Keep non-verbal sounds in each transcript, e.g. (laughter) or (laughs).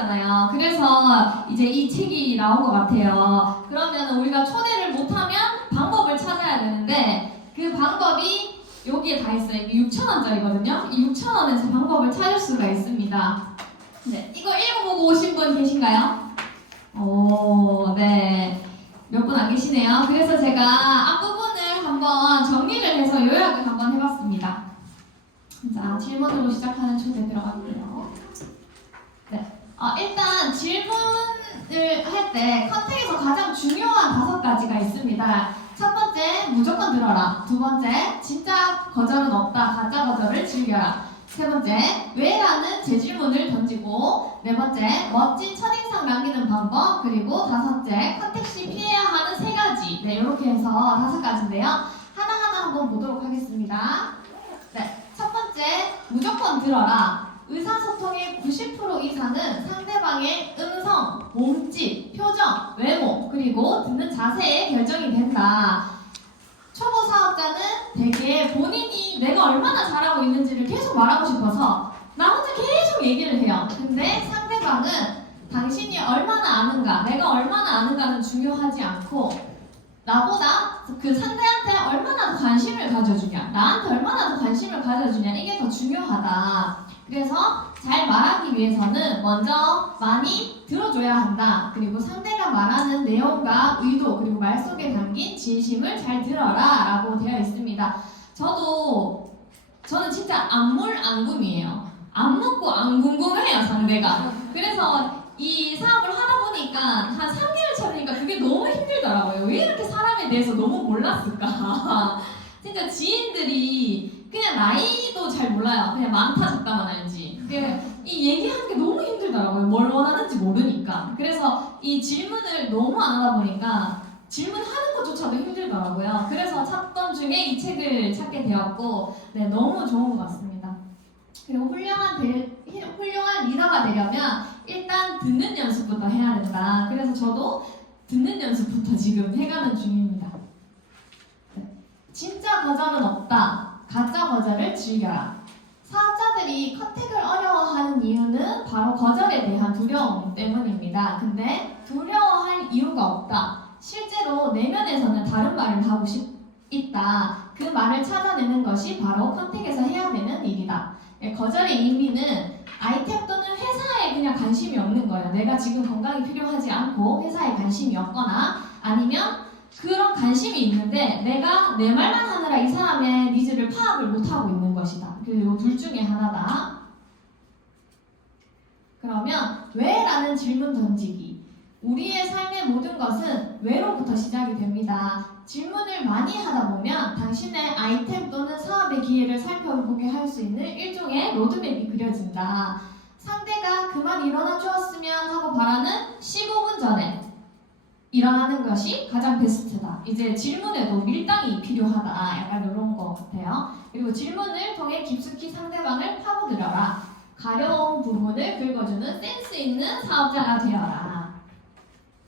초대잖아요. 그래서 이제 이 책이 나온 것 같아요. 그러면 우리가 초대를 못하면 방법을 찾아야 되는데 그 방법이 여기에 다 있어요. 이게 6,000원짜리거든요. 이 6,000원에서 방법을 찾을 수가 있습니다. 네, 이거 읽어보고 오신 분 계신가요? 오, 네. 몇 분 안 계시네요. 그래서 제가 앞부분을 한번 정리를 해서 요약을 한번 해봤습니다. 자, 질문으로 시작하는 초대 들어가고요. 네. 어, 일단 질문을 할 때 컨택에서 가장 중요한 다섯 가지가 있습니다. 첫 번째, 무조건 들어라. 두 번째, 진짜 거절은 없다. 가짜 거절을 즐겨라. 세 번째, 왜라는 재질문을 던지고 네 번째, 멋진 첫인상 남기는 방법 그리고 다섯째, 컨택 시 피해야 하는 세 가지 네, 이렇게 해서 다섯 가지인데요. 하나하나 한번 보도록 하겠습니다. 네, 첫 번째, 무조건 들어라. 의사소통의 90% 이상은 상대방의 음성, 몸짓, 표정, 외모, 그리고 듣는 자세에 결정이 된다. 초보 사업자는 대개 본인이 내가 얼마나 잘하고 있는지를 계속 말하고 싶어서 나 혼자 계속 얘기를 해요. 근데 상대방은 당신이 얼마나 아는가, 내가 얼마나 아는가는 중요하지 않고 나보다 그 상대한테 얼마나 더 관심을 가져주냐, 나한테 얼마나 더 관심을 가져주냐 이게 더 중요하다. 그래서 잘 말하기 위해서는 먼저 많이 들어줘야 한다. 그리고 상대가 말하는 내용과 의도 그리고 말 속에 담긴 진심을 잘 들어라 라고 되어 있습니다. 저도 저는 진짜 안물 안궁이에요. 안 묻고 안 궁금해요 상대가. 그래서 이 사업을 하다 보니까 한 3개월 차니까 그게 너무 힘들더라고요. 왜 이렇게 사람에 대해서 너무 몰랐을까? (laughs) 진짜 지인들이 그냥 나이도 잘 몰라요. 그냥 많다 적다만 알지. 그이 얘기하는 게 너무 힘들더라고요. 뭘 원하는지 모르니까. 그래서 이 질문을 너무 안 하다 보니까 질문하는 것조차도 힘들더라고요. 그래서 찾던 중에 이 책을 찾게 되었고, 네, 너무 좋은 것 같습니다. 그리고 훌륭한 대, 훌륭한 리더가 되려면 일단 듣는 연습부터 해야 된다. 그래서 저도 듣는 연습부터 지금 해가는 중입니다. 네. 진짜 거절은 없다. 가짜 거절을 즐겨라. 사업자들이 컨택을 어려워하는 이유는 바로 거절에 대한 두려움 때문입니다. 근데 두려워할 이유가 없다. 실제로 내면에서는 다른 말을 하고 싶 있다. 그 말을 찾아내는 것이 바로 컨택에서 해야 되는 일이다. 예, 거절의 의미는 아이템 또는 회사에 그냥 관심이 없는 거예요. 내가 지금 건강이 필요하지 않고 회사에 관심이 없거나 아니면 그런 관심이 있는데 내가 내 말만 하느라 이 사람의 니즈를 파악을 못하고 있는 것이다. 그리고 둘 중에 하나다. 그러면 왜 라는 질문 던지기. 우리의 삶의 모든 것은 왜로부터 시작이 됩니다. 질문을 많이 하다 보면 당신의 아이템 또는 사업의 기회를 살펴보게 할 수 있는 일종의 로드맵이 그려진다. 상대가 그만 일어나 주었으면 하고 바라는 15분 전에 일어나는 것이 가장 베스트다. 이제 질문에도 밀당이 필요하다. 약간 이런 것 같아요. 그리고 질문을 통해 깊숙이 상대방을 파고들어라. 가려운 부분을 긁어주는 센스 있는 사업자가 되어라.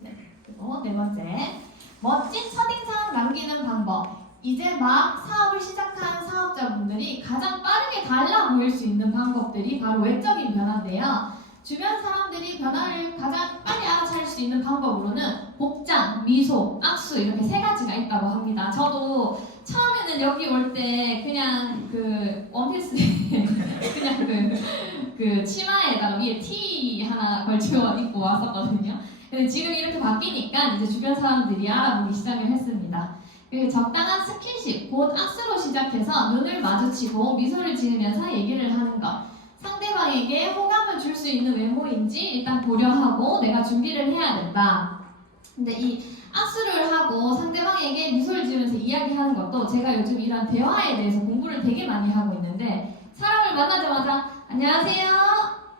네. 그리고 네 번째. 멋진 첫인상 남기는 방법. 이제 막 사업을 시작한 사업자분들이 가장 빠르게 달라 보일 수 있는 방법들이 바로 외적인 변화인데요. 주변 사람들이 변화를 가장 빨리 알아차릴 수 있는 방법으로는 복장, 미소, 악수 이렇게 세 가지가 있다고 합니다. 저도 처음에는 여기 올 때 그냥 그 원피스 (laughs) 그냥 그, 그 치마에다가 위에 티 하나 걸쳐 입고 왔었거든요. 근데 지금 이렇게 바뀌니까 이제 주변 사람들이 알아보기 시작을 했습니다. 그리고 적당한 스킨십, 곧 악수로 시작해서 눈을 마주치고 미소를 지으면서 얘기를 하는 것. 상대방에게 호감을 줄 수 있는 외모인지 일단 고려하고 내가 준비를 해야 된다. 근데 이 악수를 하고 상대방에게 미소를 지으면서 이야기하는 것도 제가 요즘 이런 대화에 대해서 공부를 되게 많이 하고 있는데 사람을 만나자마자 안녕하세요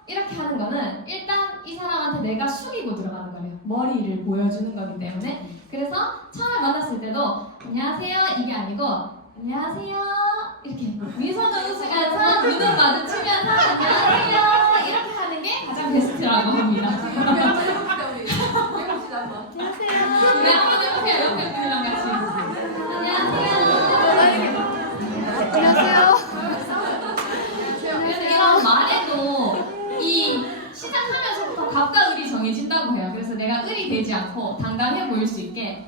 이렇게 하는 거는 일단 이 사람한테 내가 숙이고 들어가는 거예요. 머리를 보여주는 거기 때문에 그래서 처음에 만났을 때도 안녕하세요 이게 아니고 안녕하세요 이렇게 미소는 웃으면서 눈을 마주치면서 안녕하세요 이렇게 하는 게 가장 베스트라고 합니다. 안녕하세요. 네, 한번 해보세요. 옆에 분이랑 같이. 안녕하세요. 그래서 이런 말에도 이 시작하면서부터 답과 을이 정해진다고 해요. 그래서 내가 을이 되지 않고 당당해 보일 수 있게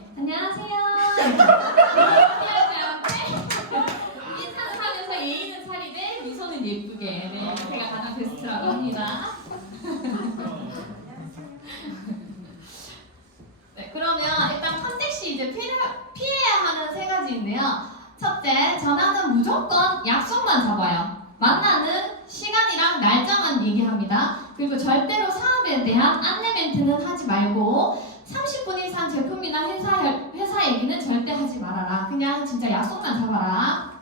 절대로 사업에 대한 안내 멘트는 하지 말고 30분 이상 제품이나 회사, 회사 얘기는 절대 하지 말아라. 그냥 진짜 약속만 잡아라.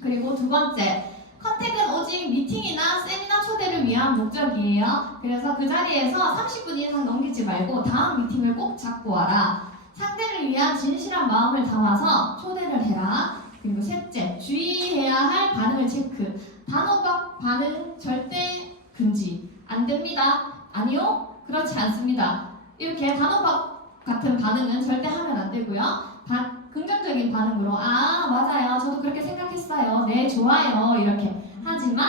그리고 두 번째, 컨택은 오직 미팅이나 세미나 초대를 위한 목적이에요. 그래서 그 자리에서 30분 이상 넘기지 말고 다음 미팅을 꼭 잡고 와라. 상대를 위한 진실한 마음을 담아서 초대를 해라. 그리고 셋째, 주의해야 할 반응을 체크. 단호박 반응 절대 금지. 안 됩니다. 아니요? 그렇지 않습니다. 이렇게 단호박 같은 반응은 절대 하면 안 되고요. 반- 긍정적인 반응으로 아 맞아요 저도 그렇게 생각했어요 네 좋아요 이렇게 하지만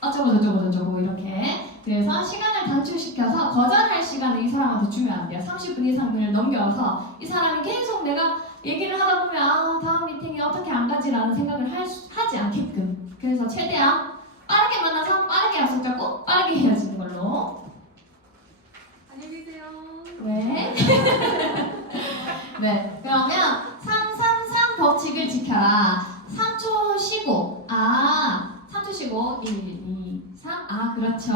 어쩌고 저쩌고 저쩌고 이렇게 그래서 시간을 단축시켜서 거절할 시간을 이 사람한테 주면 안 돼요 30분 이상을 넘겨서 이 사람이 계속 내가 얘기를 하다 보면 아 다음 미팅이 어떻게 안 가지라는 생각을 할 수- 하지 않게끔 그래서 최대한 빠르게 만나서 빠르게 약속 잡고 빠르게 헤어지는 걸로 안녕히 계세요. 네. (laughs) 네. 그러면 333 법칙을 지켜라. 3초 쉬고. 아, 3초 쉬고. 1, 2, 3. 아, 그렇죠.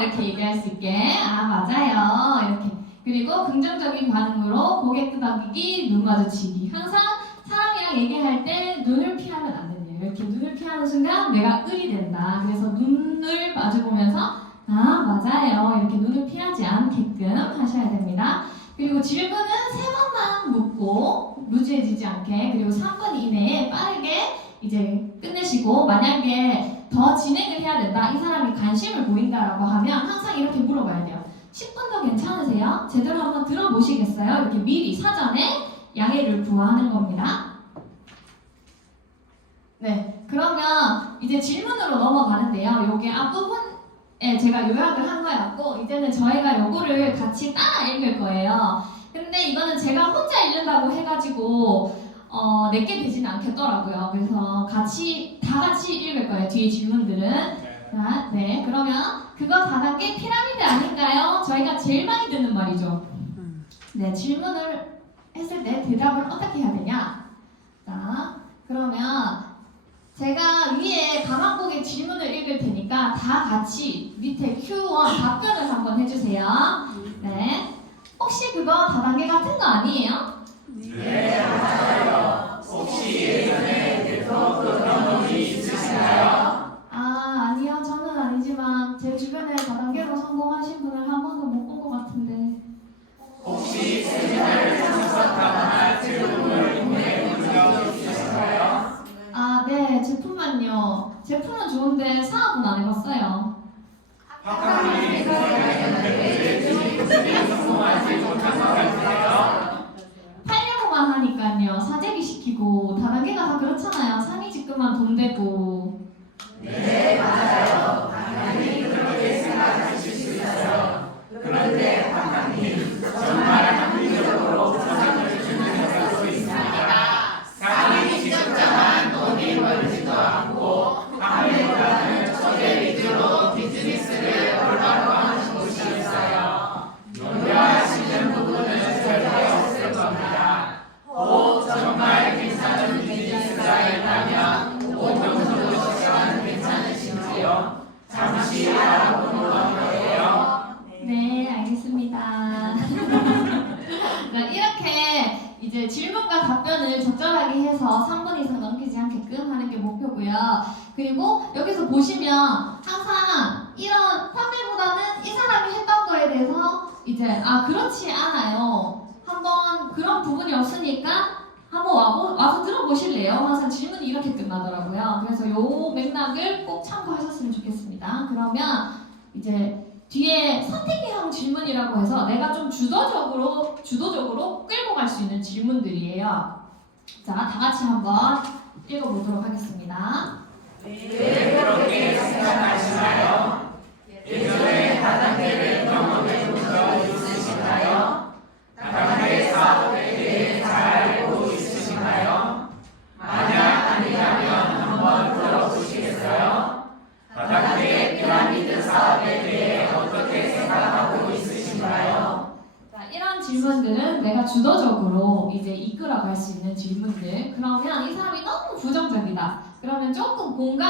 이렇게 얘기할 수 있게. 아, 맞아요. 이렇게. 그리고 긍정적인 반응으로 고개 끄덕이기, 눈 마주치기. 항상 사람이랑 얘기할 때 눈을 피하면 안 된대요. 이렇게 눈을 순간 내가 을이 된다. 그래서 눈을 마주보면서 아, 맞아요. 이렇게 눈을 피하지 않게끔 하셔야 됩니다. 그리고 질문은 세 번만 묻고 루즈해지지 않게 그리고 3분 이내에 빠르게 이제 끝내시고 만약에 더 진행을 해야 된다 이 사람이 관심을 보인다라고 하면 항상 이렇게 물어봐야 돼요 10분 더 괜찮으세요? 제대로 한번 들어보시겠어요? 이렇게 미리 사전에 양해를 구하는 겁니다 네 그러면 이제 질문으로 넘어가는데요 요게 앞부분에 제가 요약을 한 거였고 이제는 저희가 요거를 같이 따라 읽을 거예요 근데 이거는 제가 혼자 읽는다고 해가지고 어, 내게 되지는 않겠더라고요. 그래서 같이 다 같이 읽을 거예요. 뒤에 질문들은. 자, 네. 그러면 그거 4단계 피라미드 아닌가요? 저희가 제일 많이 듣는 말이죠. 네, 질문을 했을 때 대답을 어떻게 해야 되냐? 제가 위에 가만보게 질문을 읽을 테니까 다 같이 밑에 Q1 답변을 한번 해주세요. 네. 혹시 그거 다단계 같은 거 아니에요? 네, 사업은 안 해봤어요. 팔려고만 하니까요. 사재기 시키고 다단계가 다 그렇잖아요. 상위 직급만 돈 되고. 해서 3분 이상 넘기지 않게끔 하는 게 목표고요. 그리고 여기서 보시면 항상 이런 판매보다는 이 사람이 했던 거에 대해서 이제 아 그렇지 않아요. 한번 그런 부분이 없으니까 한번 와보, 와서 들어보실래요? 항상 질문이 이렇게 끝나더라고요. 그래서 요 맥락을 꼭 참고하셨으면 좋겠습니다. 그러면 이제 뒤에 선택형 질문이라고 해서 내가 좀 주도적으로 주도적으로 끌고 갈 수 있는 질문들이에요. 자, 다 같이 한번 읽어보도록 하겠습니다. 왜 그렇게 생각하시나요? 예전에 바닥에를 경험해 본적 있으신가요?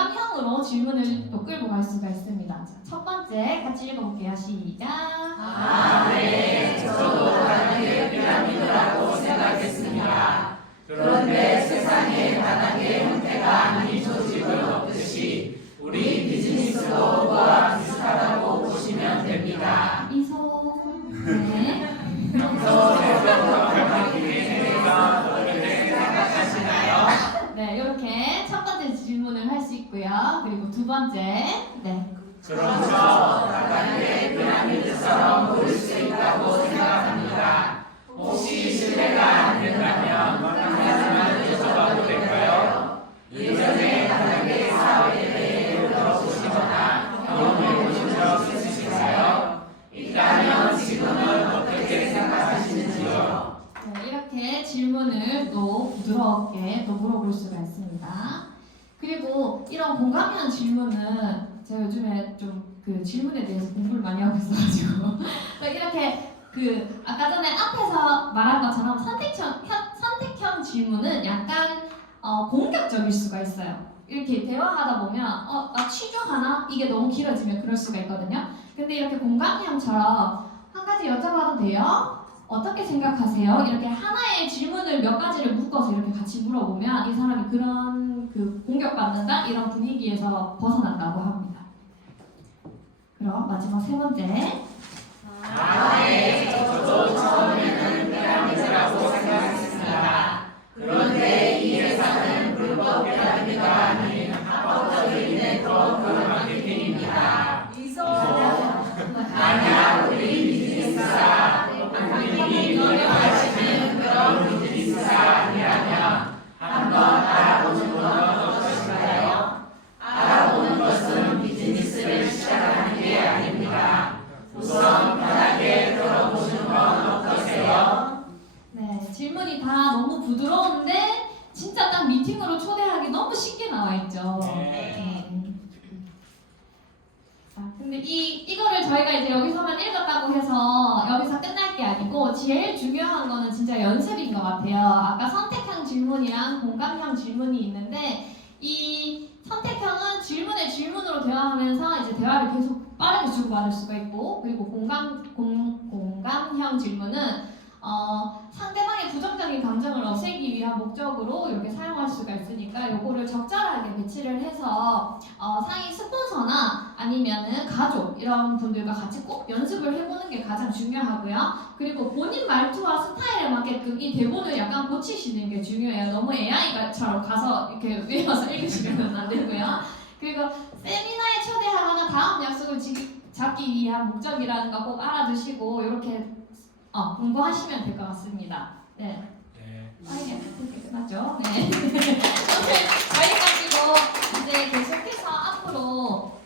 공감형으로 질문을 또 끌고 갈 수가 있습니다. 자, 첫 번째 같이 읽어볼게요. 시작. 아, 네. 저도 바닥의 피라미드라고 생각했습니다. 그런데 세상에 바닥의 형태가 아닌 조직은 수 있고요. 그리고 두 번째. 네. 그렇죠. 바닥의 피라미드처럼 보일 수 있다고 생각합니다. 혹시 실례가 안 된다면 한 가지만 여쭤봐도 될까요? 예전에 바닥의 사업에 대해 들어보시거나 경험해 보신 적 있으신가요? 있다면 지금은 어떻게 생각하시는지요? 네, 이렇게 질문을 또 부드럽게 또 물어볼 수가 있습니다. 그리고 이런 공감형 질문은 제가 요즘에 좀 그 질문에 대해서 공부를 많이 하고 있어가지고 (laughs) 이렇게 그 아까 전에 앞에서 말한 것처럼 선택형 현- 선택형 질문은 약간 어, 공격적일 수가 있어요. 이렇게 대화하다 보면 어 나 취조하나 이게 너무 길어지면 그럴 수가 있거든요. 근데 이렇게 공감형처럼 한 가지 여쭤봐도 돼요? 어떻게 생각하세요? 이렇게 하나의 질문을 몇 가지를 묶어서 이렇게 같이 물어보면 이 사람이 그런 그 공격받는다 이런 분위기에서 벗어난다고 합니다. 그럼 마지막 세 번째. 아, 네. 저도 처음에는 피라미드라고 생각했습니다. 그런데 이 회사는 불법 피라미드가 아닌 네. 음. 자, 근데 이 이거를 저희가 이제 여기서만 읽었다고 해서 여기서 끝날 게 아니고 제일 중요한 거는 진짜 연습인 것 같아요. 아까 선택형 질문이랑 공감형 질문이 있는데 이 선택형은 질문에 질문으로 대화하면서 이제 대화를 계속 빠르게 주고받을 수가 있고 그리고 공감 공, 공감형 질문은 어, 상대방의 부정적인 감정을 없애기 위한 목적으로 이렇게 사용할 수가 있으니까 요거를 적절하게 배치를 해서 어, 상위 스폰서나 아니면은 가족 이런 분들과 같이 꼭 연습을 해보는 게 가장 중요하고요. 그리고 본인 말투와 스타일에 맞게끔 이 대본을 약간 고치시는 게 중요해요. 너무 AI처럼 가서 이렇게 외워서 읽으시면 안 되고요. 그리고 세미나에 초대하거나 다음 약속을 지, 잡기 위한 목적이라는 거 꼭 알아두시고 이렇게 어, 공부하시면 될 것 같습니다. 네. 이렇게 끝났죠? 네. 오늘 저희 가지고 이제 계속해서 앞으로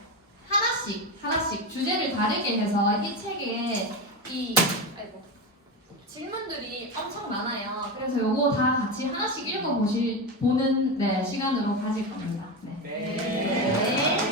하나씩 하나씩 주제를 다르게 해서 이 책에 이 아이고 질문들이 엄청 많아요. 그래서 요거 다 같이 하나씩 읽어보실 보는 네, 시간으로 가질 겁니다. 네. 네. 네.